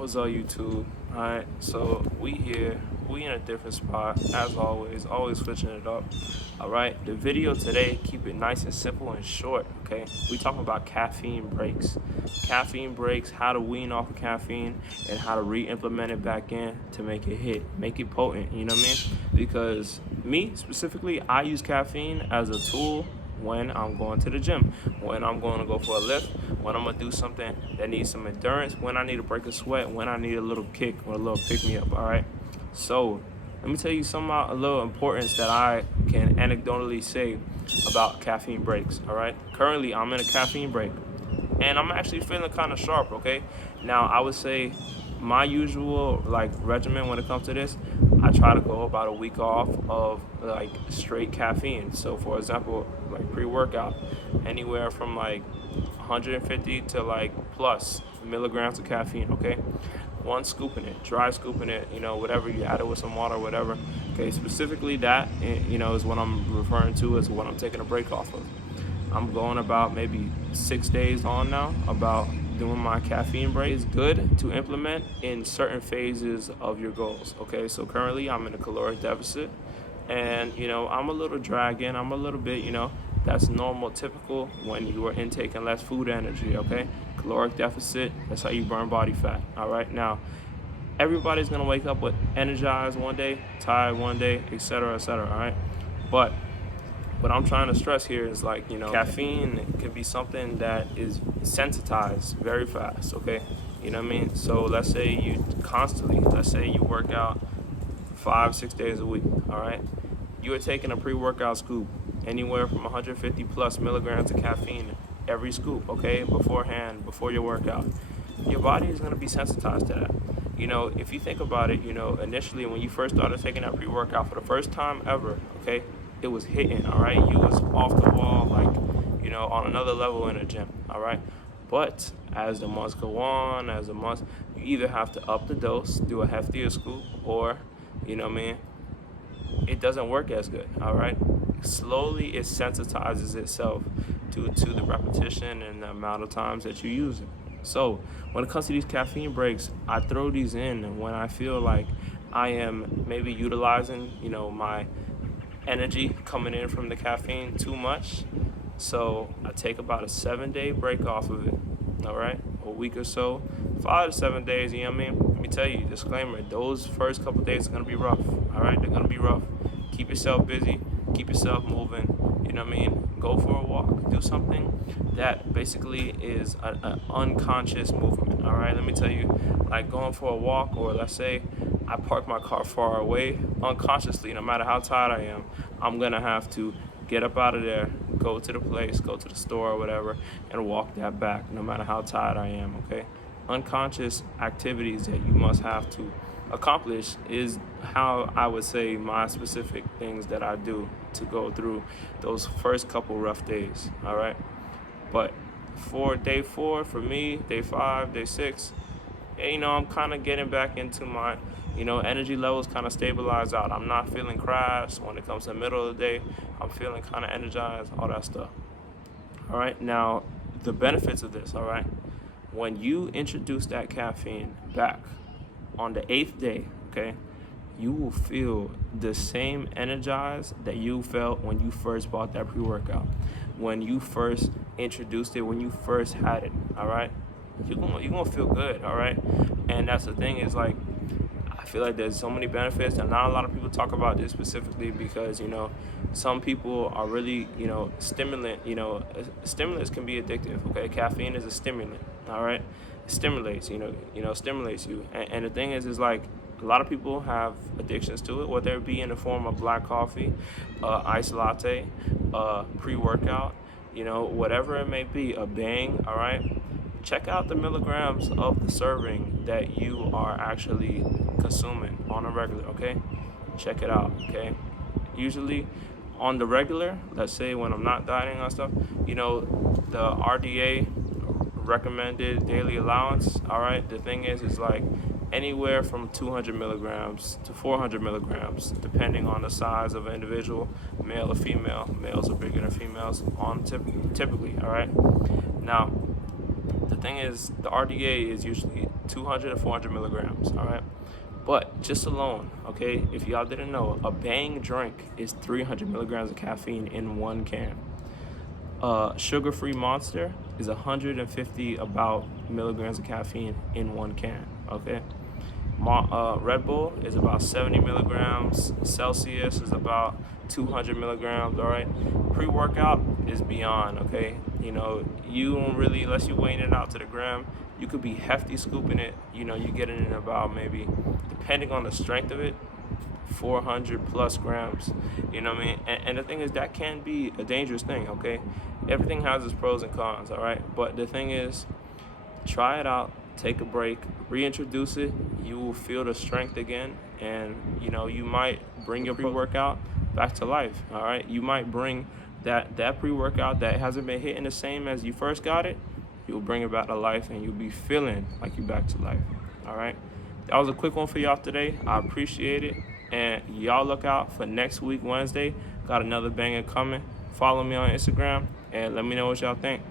What's up, YouTube? Alright, so we here, we in a different spot, as always switching it up. Alright, the video today, keep it nice and simple and short, okay? We talking about caffeine breaks. Caffeine breaks, how to wean off of caffeine, and how to re-implement it back in to make it hit, make it potent, you know what I mean? Because me, specifically, I use caffeine as a tool when I'm going to the gym, when I'm going to go for a lift, when I'm gonna do something that needs some endurance, when I need to break a sweat, when I need a little kick or a little pick me up. All right. So let me tell you a little importance that I can anecdotally say about caffeine breaks. All right. Currently, I'm in a caffeine break, and I'm actually feeling kind of sharp. Okay. Now I would say my usual regimen when it comes to this, I try to go about a week off of straight caffeine. So for example, like pre-workout, anywhere from 150 to plus milligrams of caffeine. Okay, one scooping it, dry scooping it, whatever, you add it with some water, whatever. Okay, specifically that, is what I'm referring to as what I'm taking a break off of. I'm going about maybe 6 days on now about doing my caffeine break. Is good to implement in certain phases of your goals. Okay, so currently I'm in a caloric deficit, and I'm a little dragging. I'm a little bit, that's normal, typical when you are intaking less food energy. Okay, caloric deficit. That's how you burn body fat. All right, now everybody's gonna wake up with energized one day, tired one day, etc., etc. All right, but what I'm trying to stress here is caffeine can be something that is sensitized very fast, okay? You know what I mean? So let's say you work out 5-6 days a week, all right? You are taking a pre-workout scoop, anywhere from 150 plus milligrams of caffeine every scoop, okay? Beforehand, before your workout. Your body is gonna be sensitized to that. If you think about it, initially when you first started taking that pre-workout for the first time ever, okay? It was hitting, all right? You was off the wall, on another level in the gym, all right? But as the months go on, you either have to up the dose, do a heftier scoop, or, it doesn't work as good, all right? Slowly, it sensitizes itself to the repetition and the amount of times that you use it. So when it comes to these caffeine breaks, I throw these in when I feel like I am maybe utilizing, my energy coming in from the caffeine too much. So I take about a 7-day break off of it. All right, a week or so, 5 to 7 days. You know what I mean? Let me tell you, disclaimer: those first couple days are gonna be rough. All right, they're gonna be rough. Keep yourself busy. Keep yourself moving. You know what I mean? Go for a walk. Do something that basically is an unconscious movement. All right, let me tell you, like going for a walk, or let's say I park my car far away, unconsciously, no matter how tired I am, I'm gonna have to get up out of there, go to the place, go to the store or whatever, and walk that back, no matter how tired I am, okay? Unconscious activities that you must have to accomplish is how I would say my specific things that I do to go through those first couple rough days, all right? But for day 4, for me, day 5, day 6, I'm kind of getting back into my, energy levels kind of stabilize out. I'm not feeling crashed when it comes to the middle of the day. I'm feeling kind of energized, all that stuff. All right, now the benefits of this, all right? When you introduce that caffeine back on the 8th day, okay, you will feel the same energized that you felt when you first bought that pre-workout, when you first introduced it, when you first had it, all right? You're gonna feel good, all right? And that's the thing is I feel like there's so many benefits, and not a lot of people talk about this specifically because some people are really stimulant. Stimulants can be addictive. Okay, caffeine is a stimulant. All right, it stimulates. Stimulates you. And the thing is a lot of people have addictions to it, whether it be in the form of black coffee, iced latte, pre-workout, whatever it may be, a bang. All right. Check out the milligrams of the serving that you are actually consuming on a regular, okay? Check it out, okay? Usually on the regular, let's say when I'm not dieting on stuff, the RDA recommended daily allowance, all right? The thing is anywhere from 200 milligrams to 400 milligrams, depending on the size of an individual, male or female. Males are bigger than females typically, all right? Now, the thing is, the RDA is usually 200 to 400 milligrams, all right? But just alone, okay, if y'all didn't know, a Bang drink is 300 milligrams of caffeine in one can. Sugar-free Monster is 150 about milligrams of caffeine in one can, okay? Red Bull is about 70 milligrams. Celsius is about 200 milligrams, all right? Pre-workout is beyond, okay? You know, you don't really, unless you're weighing it out to the gram, you could be hefty scooping it. You know, you get it in about maybe, depending on the strength of it, 400 plus grams. You know what I mean? And the thing is, that can be a dangerous thing, okay? Everything has its pros and cons, all right? But the thing is, try it out, take a break, reintroduce it. You will feel the strength again, and you know, you might bring your pre-workout back to life, all right? You might bring that pre-workout that hasn't been hitting the same as you first got it, you'll bring it back to life, and you'll be feeling like you're back to life, all right? That was a quick one for y'all today. I appreciate it, and y'all look out for next week, Wednesday. Got another banger coming. Follow me on Instagram, and let me know what y'all think.